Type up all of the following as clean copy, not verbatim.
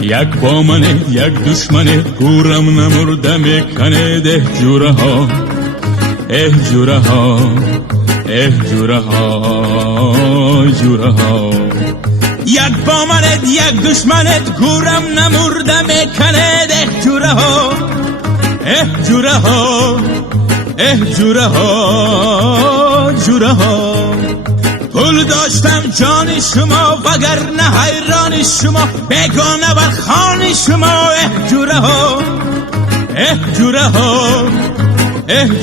یک با منه یک دشمنه گورم نمرده میکنه ده جوره ها جوره ها جوره ها جوره ها یک با منه یک دشمنه گورم نمرده میکنه ده جوره ها جوره ها جوره ها جوره ها پول داشتم جان شما وگرنه حیران شما بیگانه بر خان شما جوره ها جوره ها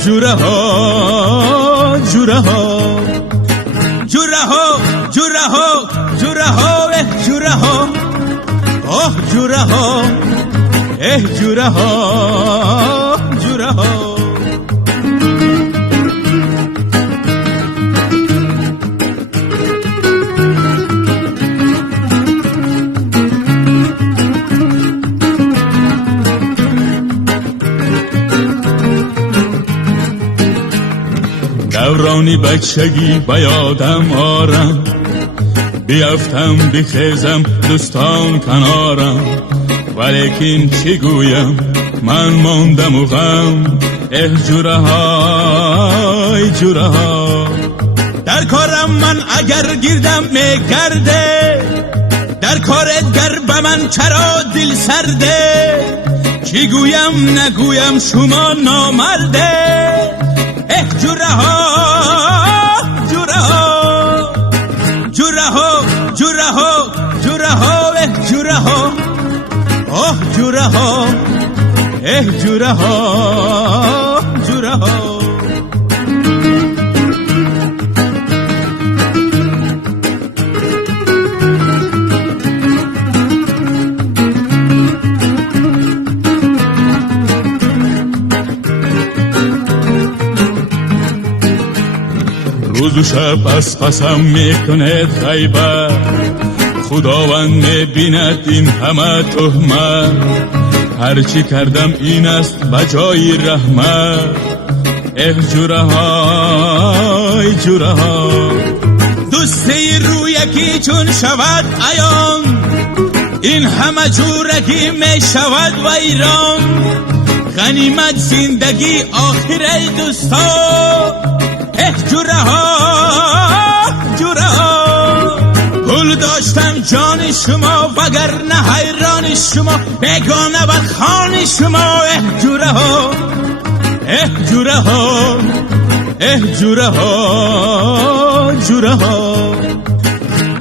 جوره ها جوره ها جوره ها جوره ها جوره ها جوره ها جوره ها جوره ها جوره ها دورانی بچگی با یادم آرم بیافتم بخیزم دوستان کنارم ولیکن چی گویم من ماندم و غم جوره های جوره ها در کارم من اگر گیردم میگرده در کارت گر به من چرا دل سرده چی گویم نگویم شما نامرده جوره ها جوره ها جوره ها جوره ها جوره ها جوره ها جوره ها جوره ها جوره ها روز و شب از قسم میکند غیبت خداوند میبیند این همه تهمت هرچی کردم این است بجای رحمت جوره های جوره ها دوستی رو یکی چون شود عیان این همه جورگی میشود ویران غنیمت زندگی آخر دوستا جوره ها جوره ها پول داشتم جان شما وگرنه حیران شما بیگانه بر خان شما جوره ها جوره ها جوره ها جوره ها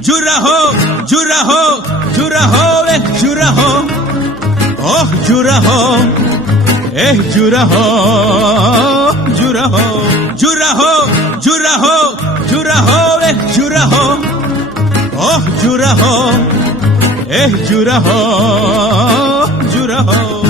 جوره ها جوره ها جوره ها جوره ها جوره ها جوره ها جوره ها جوره ها جوره ها جوره ها جوره ها جوره ها جوره ها جوره ها